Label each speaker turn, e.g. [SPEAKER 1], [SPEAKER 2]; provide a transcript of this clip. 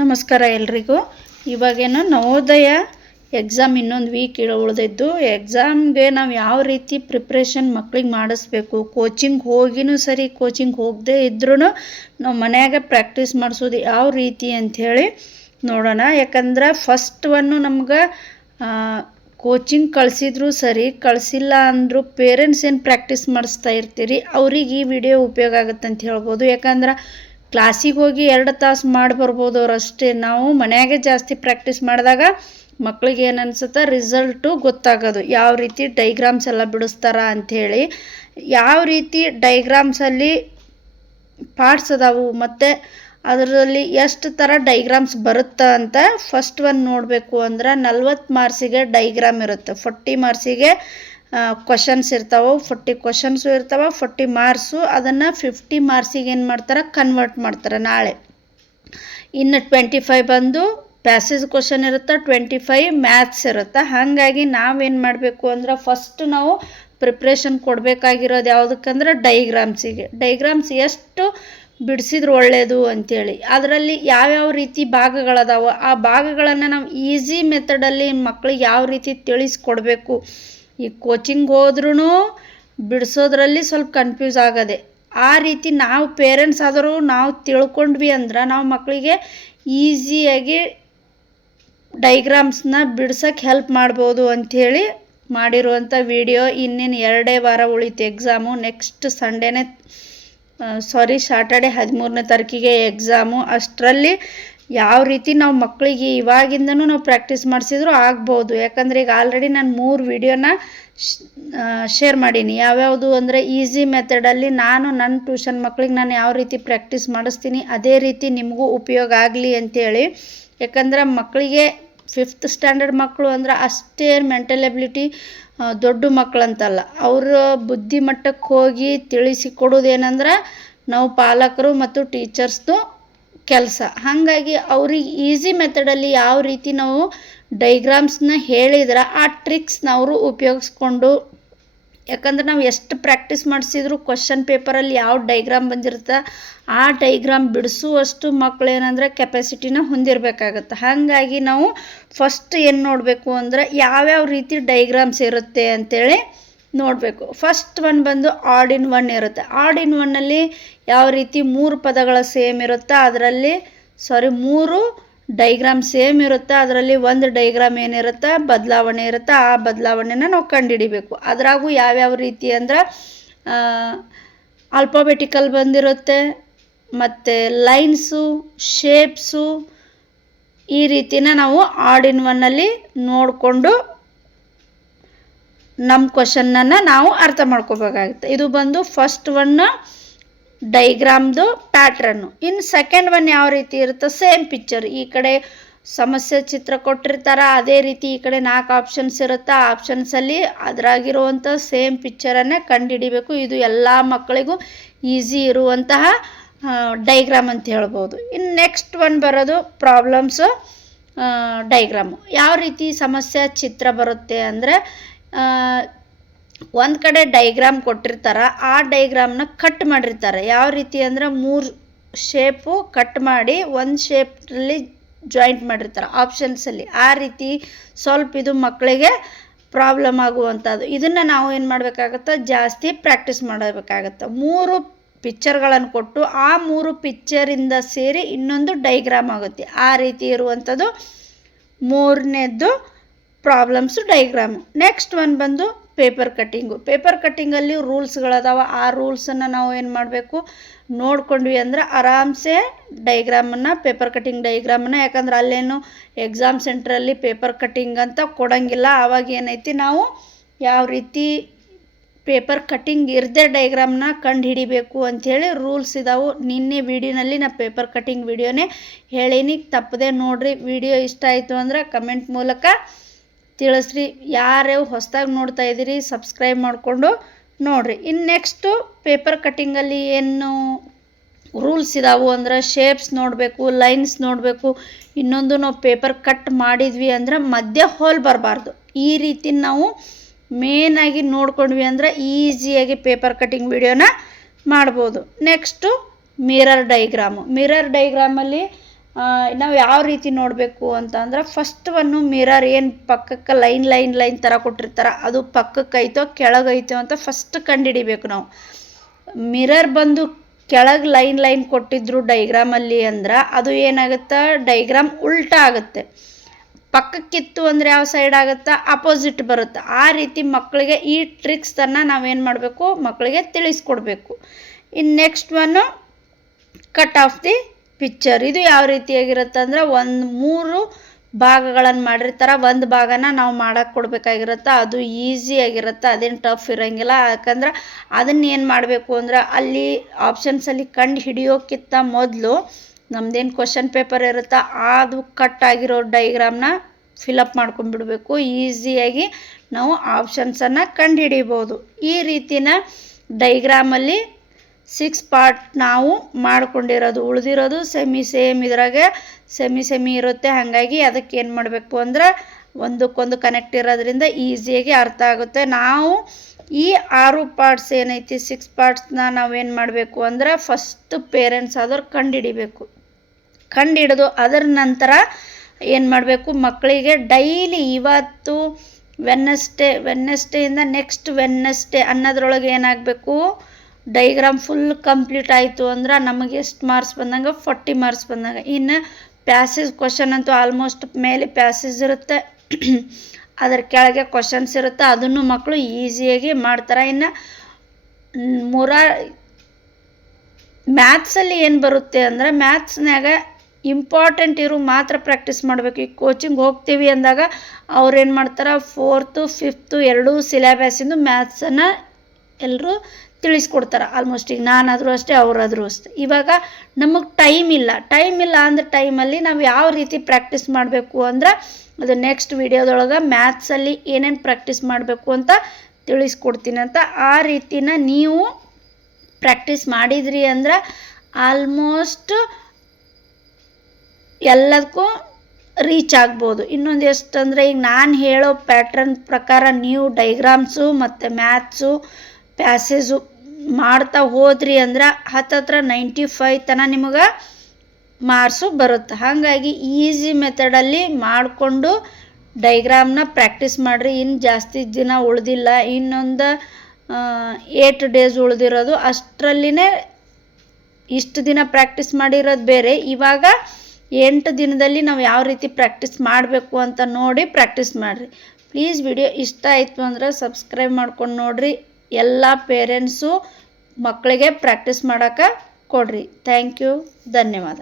[SPEAKER 1] ನಮಸ್ಕಾರ ಎಲ್ರಿಗೂ. ಇವಾಗೇನು ನವೋದಯ ಎಕ್ಸಾಮ್ ಇನ್ನೊಂದು ವೀಕ್ ಇಳ ಉಳಿದಿದ್ದು ಎಕ್ಸಾಮ್ಗೆ ನಾವು ಯಾವ ರೀತಿ ಪ್ರಿಪ್ರೇಷನ್ ಮಕ್ಳಿಗೆ ಮಾಡಿಸ್ಬೇಕು? ಕೋಚಿಂಗ್ ಹೋಗಿನೂ ಸರಿ ಕೋಚಿಂಗ್ ಹೋಗದೇ ಇದ್ರೂ ನಾವು ಮನೆಯಾಗೆ ಪ್ರಾಕ್ಟೀಸ್ ಮಾಡಿಸೋದು ಯಾವ ರೀತಿ ಅಂಥೇಳಿ ನೋಡೋಣ. ಯಾಕಂದ್ರೆ ಫಸ್ಟ್ ಒನ್ನು ನಮ್ಗೆ ಕೋಚಿಂಗ್ ಕಳಿಸಿದ್ರು ಸರಿ, ಕಳಿಸಿಲ್ಲ ಅಂದರೂ ಪೇರೆಂಟ್ಸ್ ಏನು ಪ್ರಾಕ್ಟೀಸ್ ಮಾಡಿಸ್ತಾ ಇರ್ತೀರಿ, ಅವ್ರಿಗೆ ಈ ವಿಡಿಯೋ ಉಪಯೋಗ ಆಗುತ್ತೆ ಅಂತ ಹೇಳ್ಬೋದು. ಯಾಕಂದ್ರೆ ಕ್ಲಾಸಿಗೆ ಹೋಗಿ ಎರಡು ತಾಸು ಮಾಡಿ ಬರ್ಬೋದು ಅವ್ರು ಅಷ್ಟೇ ನಾವು ಮನೆಯಾಗೆ ಜಾಸ್ತಿ ಪ್ರಾಕ್ಟೀಸ್ ಮಾಡಿದಾಗ ಮಕ್ಳಿಗೆ ಏನು ಅನ್ಸುತ್ತೆ? ರಿಸಲ್ಟು ಗೊತ್ತಾಗೋದು. ಯಾವ ರೀತಿ ಡೈಗ್ರಾಮ್ಸ್ ಎಲ್ಲ ಬಿಡಿಸ್ತಾರ ಅಂಥೇಳಿ. ಯಾವ ರೀತಿ ಡೈಗ್ರಾಮ್ಸಲ್ಲಿ ಪಾರ್ಟ್ಸ್ ಅದಾವು ಮತ್ತು ಅದರಲ್ಲಿ ಎಷ್ಟು ಥರ ಡೈಗ್ರಾಮ್ಸ್ ಬರುತ್ತೆ ಅಂತ ಫಸ್ಟ್ ಒನ್ ನೋಡಬೇಕು ಅಂದ್ರೆ ನಲ್ವತ್ತು ಮಾರ್ಸಿಗೆ ಡೈಗ್ರಾಮ್ ಇರುತ್ತೆ. ಫೋರ್ಟಿ ಮಾರ್ಕ್ಸಿಗೆ ಕ್ವಶನ್ಸ್ ಇರ್ತಾವೆ ಫೋರ್ಟಿ ಕ್ವಶನ್ಸು ಇರ್ತಾವೆ ಫೋರ್ಟಿ ಮಾರ್ಕ್ಸು ಅದನ್ನು ಫಿಫ್ಟಿ ಮಾರ್ಕ್ಸಿಗೆ ಏನು ಮಾಡ್ತಾರೆ? ಕನ್ವರ್ಟ್ ಮಾಡ್ತಾರೆ ನಾಳೆ. ಇನ್ನು ಟ್ವೆಂಟಿ ಫೈವ್ ಬಂದು ಪ್ಯಾಸೇಜ್ ಕ್ವಶನ್ ಇರುತ್ತೆ ಟ್ವೆಂಟಿ ಫೈವ್ ಮ್ಯಾಥ್ಸ್ ಇರುತ್ತೆ? ಹಾಗಾಗಿ ನಾವೇನು ಮಾಡಬೇಕು ಅಂದ್ರೆ ಫಸ್ಟ್ ನಾವು ಪ್ರಿಪ್ರೇಷನ್ ಕೊಡಬೇಕಾಗಿರೋದು ಯಾವುದಕ್ಕಂದ್ರೆ ಡೈಗ್ರಾಮ್ಸಿಗೆ ಡೈಗ್ರಾಮ್ಸ್ ಎಷ್ಟು ಬಿಡಿಸಿದ್ರೆ ಒಳ್ಳೆಯದು ಅಂಥೇಳಿ ಅದರಲ್ಲಿ ಯಾವ್ಯಾವ ರೀತಿ ಭಾಗಗಳದಾವೋ? ಆ ಭಾಗಗಳನ್ನು ನಾವು ಈಸಿ ಮೆಥಡಲ್ಲಿ ಮಕ್ಕಳಿಗೆ ಯಾವ ರೀತಿ ತಿಳಿಸ್ಕೊಡ್ಬೇಕು? ಈ ಕೋಚಿಂಗ್ ಹೋದ್ರೂ ಬಿಡಿಸೋದ್ರಲ್ಲಿ ಸ್ವಲ್ಪ ಕನ್ಫ್ಯೂಸ್ ಆಗದೆ. ಆ ರೀತಿ ನಾವು ಪೇರೆಂಟ್ಸ್ ಆದರೂ ನಾವು ತಿಳ್ಕೊಂಡ್ವಿ ಅಂದ್ರೆ ನಾವು ಮಕ್ಕಳಿಗೆ ಈಸಿಯಾಗಿ ಡೈಗ್ರಾಮ್ಸ್ನ ಬಿಡ್ಸೋಕ್ಕೆ ಹೆಲ್ಪ್ ಮಾಡ್ಬೋದು ಅಂಥೇಳಿ ಮಾಡಿರುವಂಥ ವಿಡಿಯೋ ಇನ್ನೇನು ಎರಡೇ ವಾರ ಉಳಿತು ಎಕ್ಸಾಮು ನೆಕ್ಸ್ಟ್ ಸಂಡೇನೇ ಸಾರಿ ಸಾಟರ್ಡೆ ಹದಿಮೂರನೇ ತಾರೀಕಿಗೆ ಎಕ್ಸಾಮು ಅಷ್ಟರಲ್ಲಿ ಯಾವ ರೀತಿ ನಾವು ಮಕ್ಕಳಿಗೆ ಇವಾಗಿಂದನೂ ನಾವು ಪ್ರಾಕ್ಟೀಸ್ ಮಾಡಿಸಿದ್ರು ಆಗ್ಬೋದು. ಯಾಕಂದರೆ ಈಗ ಆಲ್ರೆಡಿ ನಾನು ಮೂರು ವಿಡಿಯೋನ ಶೇರ್ ಮಾಡೀನಿ. ಯಾವ್ಯಾವುದು ಅಂದರೆ ಈಸಿ ಮೆಥಡಲ್ಲಿ ನಾನು ನನ್ನ ಟ್ಯೂಷನ್ ಮಕ್ಕಳಿಗೆ ನಾನು ಯಾವ ರೀತಿ ಪ್ರಾಕ್ಟೀಸ್ ಮಾಡಿಸ್ತೀನಿ, ಅದೇ ರೀತಿ ನಿಮಗೂ ಉಪಯೋಗ ಆಗಲಿ ಅಂತೇಳಿ. ಯಾಕಂದ್ರೆ ಮಕ್ಕಳಿಗೆ ಫಿಫ್ತ್ ಸ್ಟ್ಯಾಂಡರ್ಡ್ ಮಕ್ಕಳು ಅಂದ್ರೆ ಅಷ್ಟೇ ಮೆಂಟಲ್ ಎಬಿಲಿಟಿ ದೊಡ್ಡ ಮಕ್ಕಳಂತಲ್ಲ ಅವರ ಬುದ್ಧಿಮಟ್ಟಕ್ಕೆ ಹೋಗಿ ತಿಳಿಸಿ ಕೊಡೋದೇನಂದ್ರೆ ನಾವು ಪಾಲಕರು ಮತ್ತು ಟೀಚರ್ಸ್ದು ಕೆಲಸ. ಹಾಗಾಗಿ ಅವ್ರಿಗೆ ಈಸಿ ಮೆಥಡಲ್ಲಿ ಯಾವ ರೀತಿ ನಾವು ಡೈಗ್ರಾಮ್ಸ್ನ ಹೇಳಿದ್ರೆ ಆ ಟ್ರಿಕ್ಸ್ನ ಅವರು ಉಪಯೋಗಿಸ್ಕೊಂಡು, ಯಾಕಂದ್ರೆ ನಾವು ಎಷ್ಟು ಪ್ರಾಕ್ಟೀಸ್ ಮಾಡಿಸಿದ್ರು ಕ್ವಶನ್ ಪೇಪರಲ್ಲಿ ಯಾವ ಡೈಗ್ರಾಮ್ ಬಂದಿರುತ್ತೆ, ಆ ಡೈಗ್ರಾಮ್ ಬಿಡಿಸುವಷ್ಟು ಮಕ್ಕಳು ಏನಂದ್ರೆ ಕೆಪಾಸಿಟಿನ ಹೊಂದಿರಬೇಕಾಗತ್ತೆ. ಹಾಗಾಗಿ ನಾವು ಫಸ್ಟ್ ಏನು ನೋಡಬೇಕು ಅಂದರೆ ಯಾವ್ಯಾವ ರೀತಿ ಡೈಗ್ರಾಮ್ಸ್ ಇರುತ್ತೆ ಅಂಥೇಳಿ ನೋಡಬೇಕು. ಫಸ್ಟ್ ಒನ್ ಬಂದು ಆಡ್ ಇನ್ ಒನ್ ಇರುತ್ತೆ. ಆಡ್ ಇನ್ ಒನ್ನಲ್ಲಿ ಯಾವ ರೀತಿ ಮೂರು ಪದಗಳ ಸೇಮ್ ಇರುತ್ತಾ ಅದರಲ್ಲಿ ಸಾರಿ ಮೂರು ಡೈಗ್ರಾಮ್ ಸೇಮ್ ಇರುತ್ತೆ ಅದರಲ್ಲಿ ಒಂದು ಡೈಗ್ರಾಮ್ ಏನಿರುತ್ತೆ ಬದಲಾವಣೆ ಇರುತ್ತೆ ಆ ಬದಲಾವಣೆನ ನಾವು ಕಂಡುಹಿಡಿಬೇಕು ಅದ್ರಾಗೂ ಯಾವ್ಯಾವ ರೀತಿ ಅಂದ್ರೆ ಆಲ್ಫಾಬೆಟಿಕಲ್ ಬಂದಿರುತ್ತೆ, ಮತ್ತು ಲೈನ್ಸು ಶೇಪ್ಸು ಈ ರೀತಿನ ನಾವು ಆಡ್ ಇನ್ ಒನ್ನಲ್ಲಿ ನೋಡಿಕೊಂಡು ನಮ್ಮ ಕ್ವಶನ್ನನ್ನು ನಾವು ಅರ್ಥ ಮಾಡ್ಕೋಬೇಕಾಗುತ್ತೆ. ಇದು ಬಂದು ಫಸ್ಟ್ ಒನ್ ಡೈಗ್ರಾಮ್ದು ಪ್ಯಾಟ್ರನ್ನು ಇನ್ನು ಸೆಕೆಂಡ್ ಒನ್ ಯಾವ ರೀತಿ ಇರುತ್ತೆ ಸೇಮ್ ಪಿಕ್ಚರ್ ಈ ಕಡೆ ಸಮಸ್ಯೆ ಚಿತ್ರ ಕೊಟ್ಟಿರ್ತಾರೆ, ಅದೇ ರೀತಿ ಈ ಕಡೆ ನಾಲ್ಕು ಆಪ್ಷನ್ಸ್ ಇರುತ್ತೆ ಆಪ್ಷನ್ಸಲ್ಲಿ ಅದರಾಗಿರುವಂಥ ಸೇಮ್ ಪಿಕ್ಚರನ್ನೇ ಕಂಡುಹಿಡಿಬೇಕು ಇದು ಎಲ್ಲ ಮಕ್ಕಳಿಗೂ ಈಸಿ ಇರುವಂತಹ ಡೈಗ್ರಾಮ್ ಅಂತ ಹೇಳ್ಬೋದು. ಇನ್ನು ನೆಕ್ಸ್ಟ್ ಒನ್ ಬರೋದು ಪ್ರಾಬ್ಲಮ್ಸು ಡೈಗ್ರಾಮು ಯಾವ ರೀತಿ ಸಮಸ್ಯೆ ಚಿತ್ರ ಬರುತ್ತೆ ಅಂದರೆ ಒಂದು ಕಡೆ ಡೈಗ್ರಾಮ್ ಕೊಟ್ಟಿರ್ತಾರೆ, ಆ ಡೈಗ್ರಾಮ್ನ ಕಟ್ ಮಾಡಿರ್ತಾರೆ. ಯಾವ ರೀತಿ ಅಂದ್ರೆ ಮೂರು ಶೇಪು ಕಟ್ ಮಾಡಿ ಒಂದು ಶೇಪಲ್ಲಿ ಜಾಯಿಂಟ್ ಮಾಡಿರ್ತಾರೆ ಆಪ್ಷನ್ಸಲ್ಲಿ ಆ ರೀತಿ ಸ್ವಲ್ಪ ಇದು ಮಕ್ಕಳಿಗೆ ಪ್ರಾಬ್ಲಮ್ ಆಗುವಂಥದ್ದು ಇದನ್ನು ನಾವು ಏನು ಮಾಡಬೇಕಾಗತ್ತೆ? ಜಾಸ್ತಿ ಪ್ರಾಕ್ಟೀಸ್ ಮಾಡಬೇಕಾಗತ್ತೆ. ಮೂರು ಪಿಕ್ಚರ್ಗಳನ್ನು ಕೊಟ್ಟು ಆ ಮೂರು ಪಿಕ್ಚರಿಂದ ಸೇರಿ ಇನ್ನೊಂದು ಡೈಗ್ರಾಮ್ ಆಗುತ್ತೆ. ಆ ರೀತಿ ಇರುವಂಥದ್ದು ಮೂರನೇದ್ದು ಪ್ರಾಬ್ಲಮ್ಸು ಡೈಗ್ರಾಮು ನೆಕ್ಸ್ಟ್ ಒನ್ ಬಂದು ಪೇಪರ್ ಕಟ್ಟಿಂಗು ಪೇಪರ್ ಕಟ್ಟಿಂಗಲ್ಲಿ ರೂಲ್ಸ್ಗಳದಾವ ಆ ರೂಲ್ಸನ್ನು ನಾವು ಏನು ಮಾಡಬೇಕು? ನೋಡ್ಕೊಂಡ್ವಿ ಅಂದ್ರೆ ಆರಾಮ್ಸೆ ಡೈಗ್ರಾಮನ್ನು ಪೇಪರ್ ಕಟ್ಟಿಂಗ್ ಡೈಗ್ರಾಮನ್ನು ಯಾಕಂದ್ರೆ ಅಲ್ಲೇನು ಎಕ್ಸಾಮ್ ಸೆಂಟ್ರಲ್ಲಿ ಪೇಪರ್ ಕಟ್ಟಿಂಗ್ ಅಂತ ಕೊಡೋಂಗಿಲ್ಲ. ಆವಾಗ ಏನೈತಿ ನಾವು ಯಾವ ರೀತಿ ಪೇಪರ್ ಕಟ್ಟಿಂಗ್ ಇರದೇ ಡೈಗ್ರಾಮ್ನ ಕಂಡು ಹಿಡಿಬೇಕು ಅಂಥೇಳಿ ರೂಲ್ಸ್ ಇದಾವೆ. ನಿನ್ನೆ ವಿಡಿಯೋನಲ್ಲಿ ನಾ ಪೇಪರ್ ಕಟ್ಟಿಂಗ್ ವಿಡಿಯೋನೇ ಹೇಳೀನಿ. ತಪ್ಪದೆ ನೋಡಿರಿ. ವಿಡಿಯೋ ಇಷ್ಟ ಆಯಿತು ಅಂದ್ರೆ ಕಮೆಂಟ್ ಮೂಲಕ ತಿಳಿಸ್ರಿ. ಯಾರ್ಯಾವ ಹೊಸದಾಗಿ ನೋಡ್ತಾ ಇದ್ದೀರಿ ಸಬ್ಸ್ಕ್ರೈಬ್ ಮಾಡಿಕೊಂಡು ನೋಡಿರಿ. ಇನ್ನು ನೆಕ್ಸ್ಟು ಪೇಪರ್ ಕಟ್ಟಿಂಗಲ್ಲಿ ಏನು ರೂಲ್ಸ್ ಇದಾವು ಅಂದ್ರೆ ಶೇಪ್ಸ್ ನೋಡಬೇಕು ಲೈನ್ಸ್ ನೋಡಬೇಕು. ಇನ್ನೊಂದು ನಾವು ಪೇಪರ್ ಕಟ್ ಮಾಡಿದ್ವಿ ಅಂದ್ರೆ ಮಧ್ಯ ಹೋಲ್ ಬರಬಾರ್ದು. ಈ ರೀತಿ ನಾವು ಮೇನಾಗಿ ನೋಡ್ಕೊಂಡ್ವಿ ಅಂದ್ರೆ ಈಸಿಯಾಗಿ ಪೇಪರ್ ಕಟ್ಟಿಂಗ್ ವಿಡಿಯೋನ ಮಾಡ್ಬೋದು. ನೆಕ್ಸ್ಟು ಮಿರರ್ ಡೈಗ್ರಾಮು ಮಿರರ್ ಡೈಗ್ರಾಮಲ್ಲಿ ನಾವು ಯಾವ ರೀತಿ ನೋಡಬೇಕು ಅಂತ ಅಂದ್ರೆ ಫಸ್ಟ್ ಒನ್ನು ಮಿರರ್ ಏನು ಪಕ್ಕಕ್ಕೆ ಲೈನ್ ಲೈನ್ ಲೈನ್ ಥರ ಕೊಟ್ಟಿರ್ತಾರೆ, ಅದು ಪಕ್ಕಕ್ಕೆ ಐತೋ ಕೆಳಗೈತೋ ಅಂತ ಫಸ್ಟ್ ಕಂಡುಹಿಡಿಬೇಕು ನಾವು. ಮಿರರ್ ಬಂದು ಕೆಳಗೆ ಲೈನ್ ಲೈನ್ ಕೊಟ್ಟಿದ್ರು ಡೈಗ್ರಾಮಲ್ಲಿ ಅಂದ್ರೆ ಅದು ಏನಾಗುತ್ತೆ? ಡೈಗ್ರಾಮ್ ಉಲ್ಟಾ ಆಗುತ್ತೆ. ಪಕ್ಕಕ್ಕಿತ್ತು ಅಂದರೆ ಯಾವ ಸೈಡ್ ಆಗುತ್ತಾ? ಅಪೋಸಿಟ್ ಬರುತ್ತೆ. ಆ ರೀತಿ ಮಕ್ಕಳಿಗೆ ಈ ಟ್ರಿಕ್ಸ್ತನ್ನು ನಾವೇನು ಮಾಡಬೇಕು? ಮಕ್ಕಳಿಗೆ ತಿಳಿಸ್ಕೊಡ್ಬೇಕು. ಇನ್ನು next one cut of the picture ಇದು ಯಾವ ರೀತಿಯಾಗಿರುತ್ತೆ ಅಂದರೆ ಒಂದು ಮೂರು ಭಾಗಗಳನ್ನು ಮಾಡಿರ್ತಾರೆ. ಒಂದು ಭಾಗನ ನಾವು ಮಾಡೋಕ್ಕೆ ಕೊಡಬೇಕಾಗಿರುತ್ತೆ. ಅದು ಈಸಿಯಾಗಿರುತ್ತೆ ಅದೇನು ಟಫ್ ಇರೋಂಗಿಲ್ಲ. ಯಾಕಂದ್ರೆ ಅದನ್ನ ಏನು ಮಾಡಬೇಕು ಅಂದ್ರೆ ಅಲ್ಲಿ ಆಪ್ಷನ್ಸಲ್ಲಿ ಕಂಡು ಹಿಡಿಯೋಕ್ಕಿಂತ ಮೊದಲು ನಮ್ಮದೇನು ಕ್ವಶನ್ ಪೇಪರ್ ಇರುತ್ತಾ, ಅದು ಕಟ್ ಆಗಿರೋ ಡೈಗ್ರಾಮ್ನ ಫಿಲಪ್ ಮಾಡ್ಕೊಂಡ್ಬಿಡಬೇಕು. ಈಸಿಯಾಗಿ ನಾವು ಆಪ್ಷನ್ಸನ್ನು ಕಂಡುಹಿಡಿಬೋದು ಈ ರೀತಿನ ಡೈಗ್ರಾಮಲ್ಲಿ ಸಿಕ್ಸ್ ಪಾರ್ಟ್ ನಾವು ಮಾಡ್ಕೊಂಡಿರೋದು. ಉಳಿದಿರೋದು ಸೆಮಿ ಸೇಮ್ ಇದ್ರಾಗೆ ಸೆಮಿ ಸೆಮಿ ಇರುತ್ತೆ. ಹಾಗಾಗಿ ಅದಕ್ಕೆ ಏನು ಮಾಡಬೇಕು ಅಂದ್ರೆ ಒಂದಕ್ಕೊಂದು ಕನೆಕ್ಟ್ ಇರೋದ್ರಿಂದ ಈಸಿಯಾಗಿ ಅರ್ಥ ಆಗುತ್ತೆ. ನಾವು ಈ ಆರು ಪಾರ್ಟ್ಸ್ ಏನೈತಿ ಸಿಕ್ಸ್ ಪಾರ್ಟ್ಸ್ನ ನಾವೇನು ಮಾಡಬೇಕು ಅಂದ್ರೆ ಫಸ್ಟ್ ಪೇರೆಂಟ್ಸ್ ಆದವ್ರು ಕಂಡುಹಿಡಿಬೇಕು ಕಂಡುಹಿಡಿದು ಅದರ ನಂತರ ಏನು ಮಾಡಬೇಕು ಮಕ್ಕಳಿಗೆ ಡೈಲಿ ಇವತ್ತು ವೆನ್ನಸ್ಡೇ ವೆನ್ನಸ್ಡೇಯಿಂದ ನೆಕ್ಸ್ಟ್ ವೆನ್ನಸ್ಡೇ ಅನ್ನೋದ್ರೊಳಗೆ ಏನಾಗಬೇಕು ಡೈಗ್ರಾಮ್ ಫುಲ್ ಕಂಪ್ಲೀಟ್ ಆಯಿತು ಅಂದ್ರೆ ನಮಗೆ ಎಷ್ಟು ಮಾರ್ಕ್ಸ್ ಬಂದಂಗೆ? ಫಾರ್ಟಿ ಮಾರ್ಕ್ಸ್ ಬಂದಂಗೆ. ಇನ್ನು ಪ್ಯಾಸೇಜ್ ಕ್ವಶನ್ ಅಂತೂ ಆಲ್ಮೋಸ್ಟ್ ಮೇಲೆ ಪ್ಯಾಸೇಜ್ ಇರುತ್ತೆ. ಅದರ ಕೆಳಗೆ ಕ್ವಶನ್ಸ್ ಇರುತ್ತೆ. ಅದನ್ನು ಮಕ್ಕಳು ಈಸಿಯಾಗಿ ಮಾಡ್ತಾರೆ. ಇನ್ನು ಮೂರ ಮ್ಯಾಥ್ಸಲ್ಲಿ ಏನು ಬರುತ್ತೆ ಅಂದರೆ ಮ್ಯಾಥ್ಸ್ನಾಗ ಇಂಪಾರ್ಟೆಂಟ್ ಇರೋ ಮಾತ್ರ ಪ್ರಾಕ್ಟೀಸ್ ಮಾಡಬೇಕು. ಈಗ ಕೋಚಿಂಗ್ ಹೋಗ್ತೀವಿ ಅಂದಾಗ ಅವ್ರು ಏನು ಮಾಡ್ತಾರೆ? ಫೋರ್ತು ಫಿಫ್ತು ಎರಡೂ ಸಿಲೆಬಸ್ಸಿಂದು ಮ್ಯಾಥ್ಸನ್ನು ಎಲ್ಲರೂ ತಿಳಿಸ್ಕೊಡ್ತಾರೆ ಆಲ್ಮೋಸ್ಟ್ ಈಗ ನಾನಾದರೂ ಅಷ್ಟೇ, ಅವರಾದರೂ ಅಷ್ಟೇ. ಇವಾಗ ನಮಗೆ ಟೈಮ್ ಇಲ್ಲ. ಟೈಮ್ ಇಲ್ಲ ಅಂದ ಟೈಮಲ್ಲಿ ನಾವು ಯಾವ ರೀತಿ ಪ್ರಾಕ್ಟೀಸ್ ಮಾಡಬೇಕು ಅಂದ್ರೆ ಅದು ನೆಕ್ಸ್ಟ್ ವಿಡಿಯೋದೊಳಗೆ ಮ್ಯಾಥ್ಸಲ್ಲಿ ಏನೇನು ಪ್ರಾಕ್ಟೀಸ್ ಮಾಡಬೇಕು ಅಂತ ತಿಳಿಸ್ಕೊಡ್ತೀನಿ ಅಂತ ಆ ರೀತಿನ ನೀವು ಪ್ರಾಕ್ಟೀಸ್ ಮಾಡಿದ್ರಿ ಅಂದ್ರೆ ಆಲ್ಮೋಸ್ಟ್ ಎಲ್ಲದಕ್ಕೂ ರೀಚ್ ಆಗ್ಬೋದು. ಇನ್ನೊಂದು ಎಷ್ಟು ಅಂದರೆ ಈಗ ನಾನು ಹೇಳೋ ಪ್ಯಾಟ್ರನ್ ಪ್ರಕಾರ ನೀವು ಡೈಗ್ರಾಮ್ಸು ಮತ್ತು ಮ್ಯಾಥ್ಸು ಪ್ಯಾಸೇಜು ಮಾಡ್ತಾ ಹೋದ್ರಿ ಅಂದ್ರೆ ಹತ್ತತ್ರ ನೈಂಟಿ ಫೈವ್ ತನಕ ನಿಮಗೆ ಮಾರ್ಸು ಬರುತ್ತೆ. ಹಾಗಾಗಿ ಈಸಿ ಮೆಥಡಲ್ಲಿ ಮಾಡಿಕೊಂಡು ಡೈಗ್ರಾಮ್ನ ಪ್ರಾಕ್ಟೀಸ್ ಮಾಡಿರಿ. ಇನ್ನು ಜಾಸ್ತಿ ದಿನ ಉಳಿದಿಲ್ಲ. ಇನ್ನೊಂದು ಏಟ್ ಡೇಸ್ ಉಳಿದಿರೋದು. ಅಷ್ಟರಲ್ಲಿನೇ ಇಷ್ಟು ದಿನ ಪ್ರಾಕ್ಟೀಸ್ ಮಾಡಿರೋದು ಬೇರೆ. ಇವಾಗ ಎಂಟು ದಿನದಲ್ಲಿ ನಾವು ಯಾವ ರೀತಿ ಪ್ರಾಕ್ಟೀಸ್ ಮಾಡಬೇಕು ಅಂತ ನೋಡಿ ಪ್ರಾಕ್ಟೀಸ್ ಮಾಡಿರಿ. ಪ್ಲೀಸ್ ವಿಡಿಯೋ ಇಷ್ಟ ಆಯಿತು ಅಂದ್ರೆ ಸಬ್ಸ್ಕ್ರೈಬ್ ಮಾಡ್ಕೊಂಡು ನೋಡಿರಿ. ಎಲ್ಲ ಪೇರೆಂಟ್ಸು ಮಕ್ಕಳಿಗೆ ಪ್ರಾಕ್ಟೀಸ್ ಮಾಡೋಕೆ ಕೊಡ್ರಿ. ಥ್ಯಾಂಕ್ ಯು ಧನ್ಯವಾದ.